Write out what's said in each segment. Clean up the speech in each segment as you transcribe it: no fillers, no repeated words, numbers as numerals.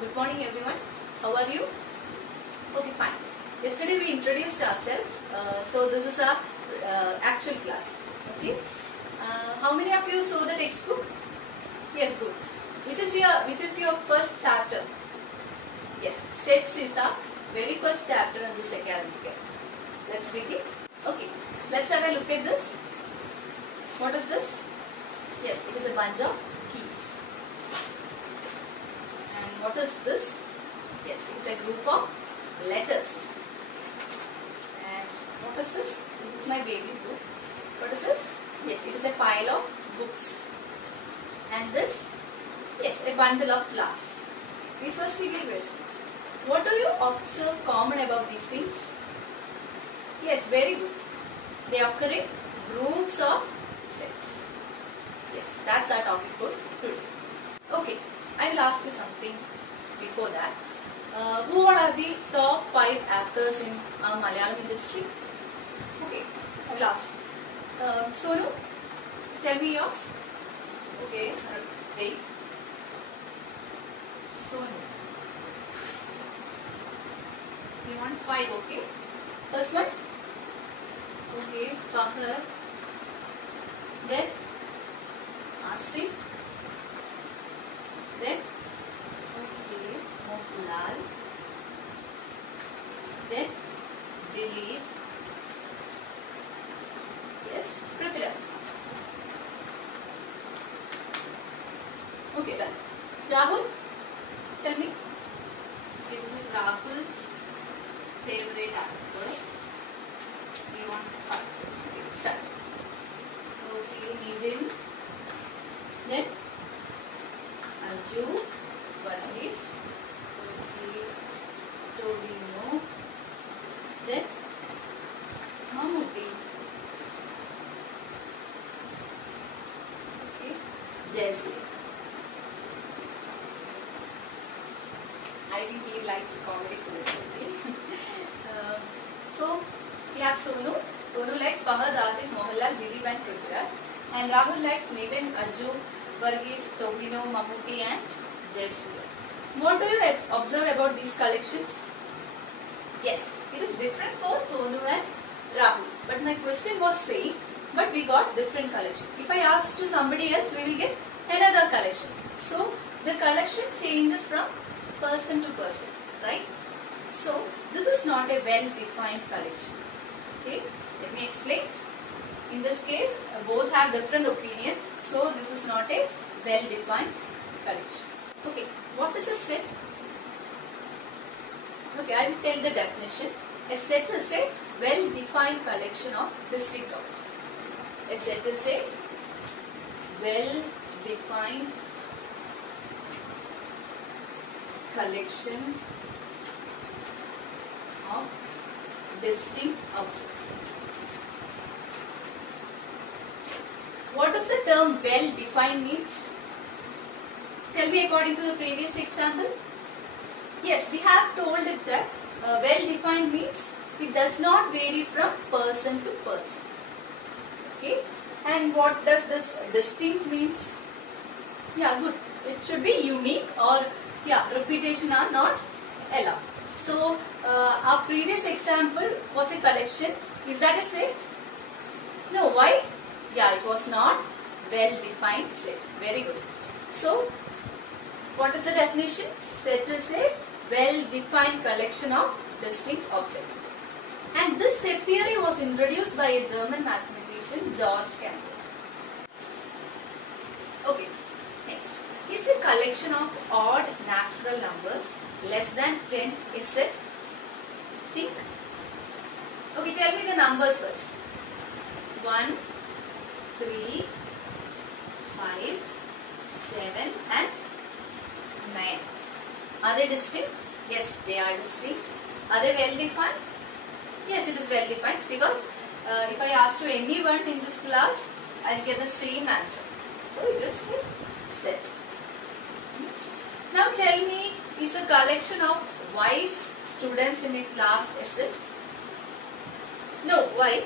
Good morning everyone. How are you? Okay, fine. Yesterday we introduced ourselves. So this is our actual class. Okay. How many of you saw the textbook? Yes, good. Which is your first chapter? Yes, sets is our very first chapter in this academic year. Let's begin. Okay. Let's have a look at this. What is this? Yes, it is a bunch of keys. And what is this? Yes, it is a group of letters. And what is this? This is my baby's book. What is this? Yes, it is a pile of books. And this? Yes, a bundle of flowers. These were silly questions. What do you observe common about these things? Yes, very good. They occur in groups or sets. Yes, that's our topic for today. Okay, I will ask you something before that. Who are the top 5 actors in our Malayalam industry? Okay, I will ask. Sonu, tell me yours. Okay, wait. Sonu. We want 5, okay? First one. Okay, Fahad. Then Asif. Then okay, Mohanlal. Then Dilip. Yes, Prithviraj. Okay, done. Rahul, tell me. Okay, this is Rahul's favorite actors. We want to start. Okay, Nivin. Then Arju, Varghese. Okay, Tobino. Then Mammootty. Okay, Jesse. I think he likes comedy films. Okay. So we have Sonu. Sonu likes Fahad, Asif, Mohanlal, Dilip and Prithviraj. And Rahul likes Nivin, Arju, Varghese, Tobino, Mammootty and Jayasuriya. What do you observe about these collections? Yes, it is different for Sonu and Rahul. But my question was same, but we got different collection. If I ask to somebody else, we will get another collection. So the collection changes from person to person, right? So this is not a well-defined collection. Okay, let me explain. In this case, both have different opinions. So this is not a well-defined collection. Okay, what is a set? Okay, I will tell the definition. A set is a well-defined collection of distinct objects. A set is a well-defined collection of distinct objects. What does the term well-defined means? Tell me according to the previous example. Yes, we have told it that well-defined means it does not vary from person to person. Okay. And what does this distinct means? Yeah, good. It should be unique or yeah, repetition are not allowed. So our previous example was a collection. Is that a set? No. Why? Yeah, it was not well-defined set. Very good. So what is the definition? Set is a well-defined collection of distinct objects. And this set theory was introduced by a German mathematician, Georg Cantor. Okay, next. Is a collection of odd natural numbers less than 10 a set? Think. Okay, tell me the numbers first. 1, 3, 5, 7 and 9. Are they distinct? Yes, they are distinct. Are they well defined? Yes, it is well defined because if I ask to anyone in this class, I will get the same answer. So it is a set. Now tell me, is a collection of wise students in a class a set? No, why?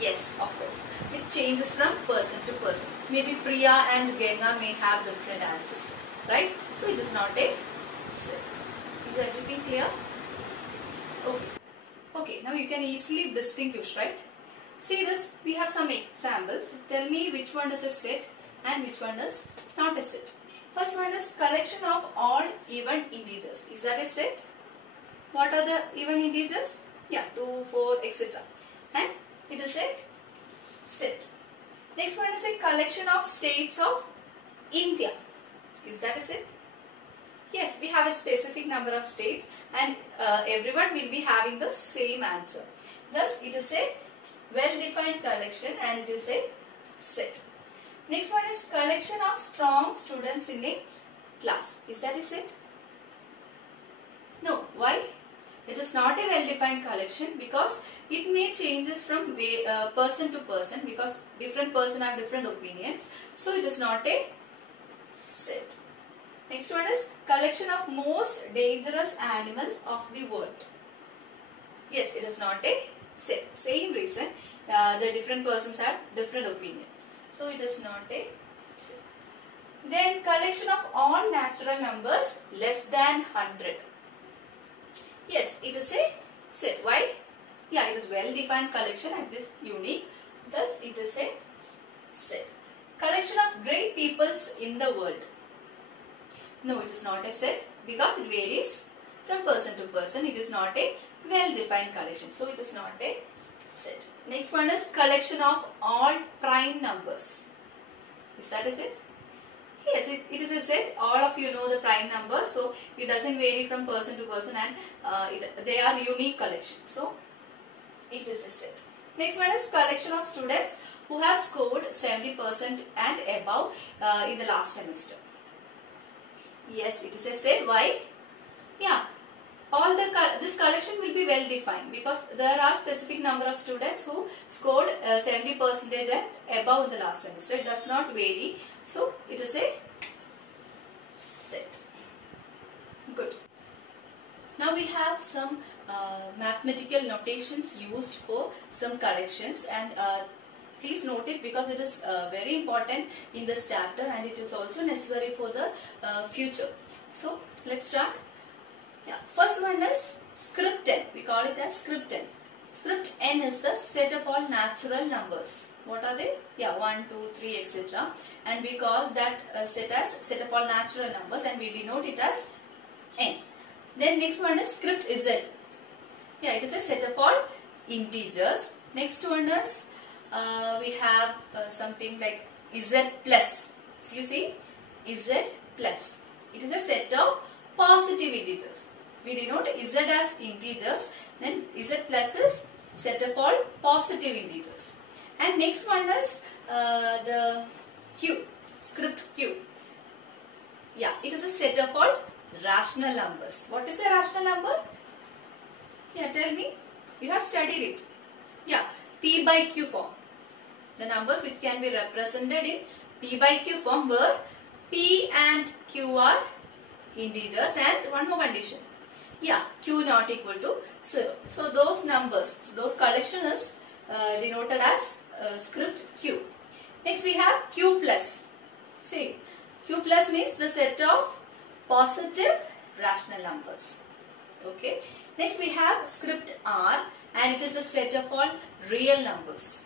Yes, of course. It changes from person to person. Maybe Priya and Ganga may have different answers, right? So it is not a set. Is everything clear? Okay. Okay, now you can easily distinguish, right? See this, we have some examples. Tell me which one is a set and which one is not a set. First one is collection of all even integers. Is that a set? What are the even integers? Yeah, 2, 4, etc. And it is a set. Next one is a collection of states of India. Is that a set? Yes, we have a specific number of states and everyone will be having the same answer. Thus, it is a well-defined collection and it is a set. Next one is collection of strong students in a class. Is that a set? No. Why? It is not a well-defined collection because it may changes from person to person because different person have different opinions. So, it is not a set. Next one is collection of most dangerous animals of the world. Yes, it is not a set. Same reason, the different persons have different opinions. So, it is not a set. Then collection of all natural numbers less than 100. Yes, it is a set. Why? Yeah, it is well-defined collection and it is unique. Thus, it is a set. Collection of great peoples in the world. No, it is not a set because it varies from person to person. It is not a well-defined collection. So, it is not a set. Next one is collection of all prime numbers. Is that a set? Yes, it is a set. All of you know the prime number. So, it doesn't vary from person to person and they are unique collections. So, it is a set. Next one is collection of students who have scored 70% and above in the last semester. Yes, it is a set. Why? Yeah, this collection will be well defined because there are specific number of students who scored 70% and above in the last semester. It does not vary. So, it is a set. Good. Now, we have some mathematical notations used for some collections and please note it because it is very important in this chapter and it is also necessary for the future. So, let's start. Yeah, first one is script n. We call it as script n. Script n is the set of all natural numbers. What are they? Yeah, 1, 2, 3, etc. And we call that set as set of all natural numbers and we denote it as n. Then next one is script z. Yeah, it is a set of all integers. Next one is we have something like z plus. So you see z plus. It is a set of positive integers. We denote z as integers. Then z plus is set of all positive integers. And next one is the q, script q. Yeah, it is a set of all rational numbers. What is a rational number? Yeah, tell me. You have studied it. Yeah, p by q form. The numbers which can be represented in p by q form where p and q are integers and one more condition. Yeah, q not equal to 0. So those numbers, those collection is denoted as script q. Next we have q plus. See, q plus means the set of positive rational numbers. Okay. Next we have script r and it is a set of all real numbers.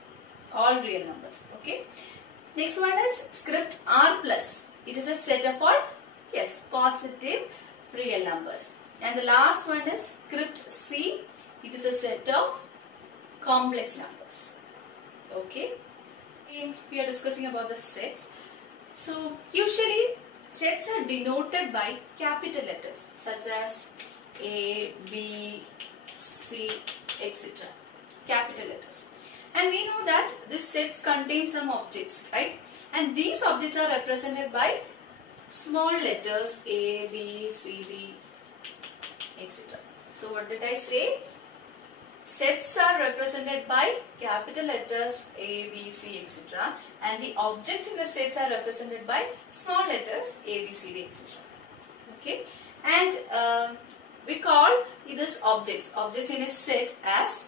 All real numbers. Okay. Next one is script r plus. It is a set of all, yes, positive real numbers. And the last one is script c. It is a set of complex numbers. Okay. We are discussing about the sets. So usually sets are denoted by capital letters such as A, B, C, etc. Capital letters. And we know that these sets contain some objects, right? And these objects are represented by small letters A, B, C, D, etc. So what did I say? Sets are represented by capital letters A, B, C, etc. And the objects in the sets are represented by small letters A, B, C, D, etc. Okay. And we call these objects in a set as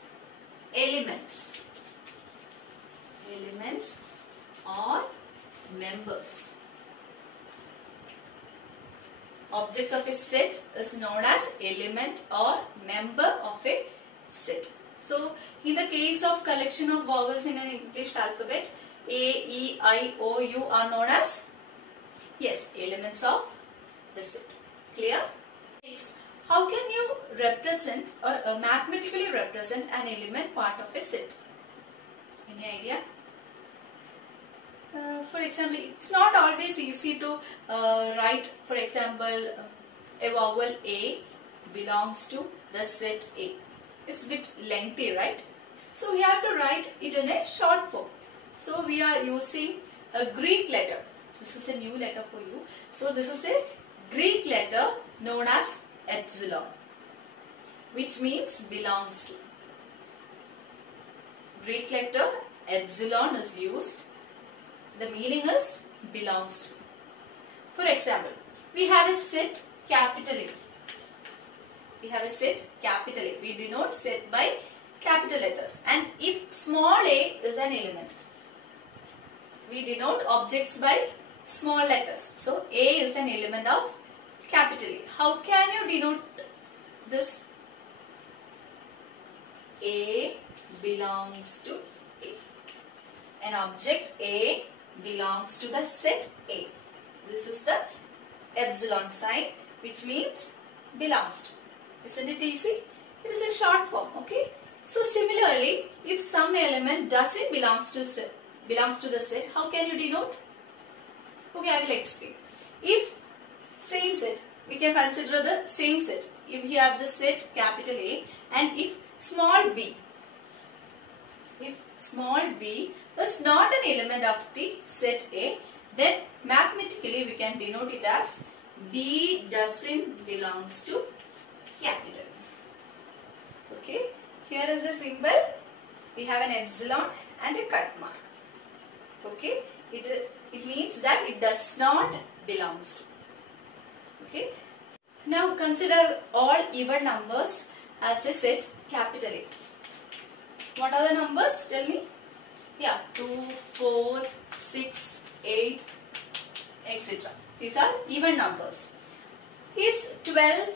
elements. Elements or members. objects of a set is known as element or member of a set. So in the case of collection of vowels in an English alphabet, A, E, I, O, U are known as, yes, elements of the set. Clear? Next, how can you represent or mathematically represent an element part of a set? Any idea? For example, it's not always easy to write, for example, a vowel A belongs to the set A. It's a bit lengthy, right? So we have to write it in a short form. So we are using a Greek letter. This is a new letter for you. So this is a Greek letter known as epsilon, which means belongs to. Greek letter epsilon is used. The meaning is belongs to. For example, we have a set capital A. We have a set capital A. We denote set by capital letters. And if small a is an element, we denote objects by small letters. So A is an element of capital A. How can you denote this? A belongs to A. An object A belongs to the set A. This is the epsilon sign, which means belongs to. Isn't it easy? It is a short form, okay? So similarly, if some element doesn't belongs to the set, how can you denote? Okay, I will explain. If same set, we can consider the same set. If we have the set capital A and if small b is not an element of the set A, then mathematically we can denote it as B doesn't belongs to capital. Okay, here is the symbol. We have an epsilon and a cut mark. Okay, it means that it does not belongs to. Okay, now consider all even numbers as a set capital A. What are the numbers? Tell me. Yeah, 2, 4, 6, 8, etc. These are even numbers. Is 12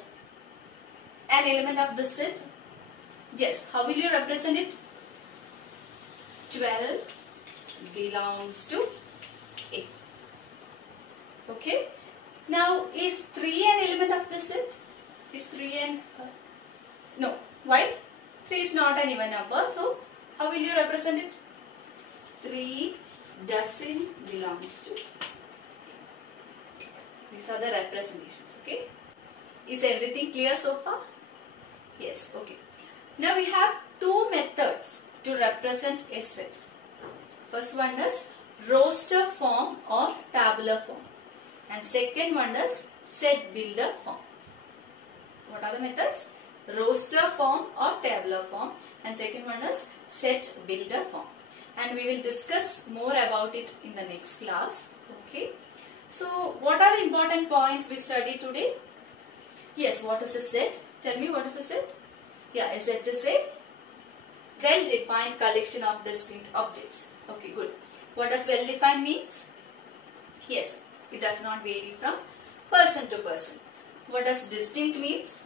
an element of the set? Yes. How will you represent it? 12 belongs to A. Okay. Now, is 3 an element of the set? Is 3 an... no. Why? 3 is not an even number. So, how will you represent it? 3 doesn't belongs to. These are the representations. Okay. Is everything clear so far? Yes. Okay. Now we have two methods to represent a set. First one is roster form or tabular form. And second one is set builder form. What are the methods? Roster form or tabular form. And second one is set builder form. And we will discuss more about it in the next class. Okay. So, what are the important points we studied today? Yes, what is a set? Tell me, what is a set? Yeah, a set is a well-defined collection of distinct objects. Okay, good. What does well-defined means? Yes, it does not vary from person to person. What does distinct means?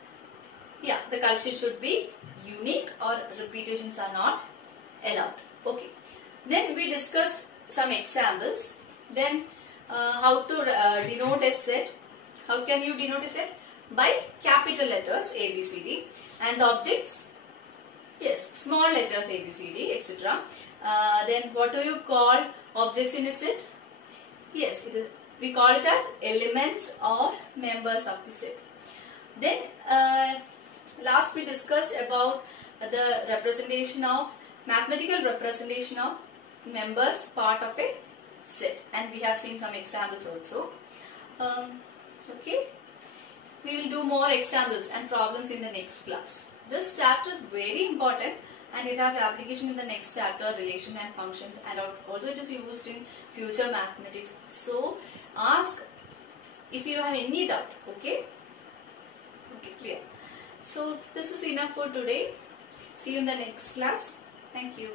Yeah, the collection should be unique or repetitions are not allowed. Okay. Then we discussed some examples. Then how to denote a set. How can you denote a set? By capital letters A, B, C, D. And the objects? Yes, small letters A, B, C, D, etc. Then what do you call objects in a set? Yes, we call it as elements or members of the set. Then last we discussed about the representation of mathematical representation of members part of a set, and we have seen some examples also. Okay, we will do more examples and problems in the next class. This chapter is very important and it has application in the next chapter, relation and functions, and also it is used in future mathematics. So ask if you have any doubt. Okay, okay, clear. So this is enough for today. See you in the next class. Thank you.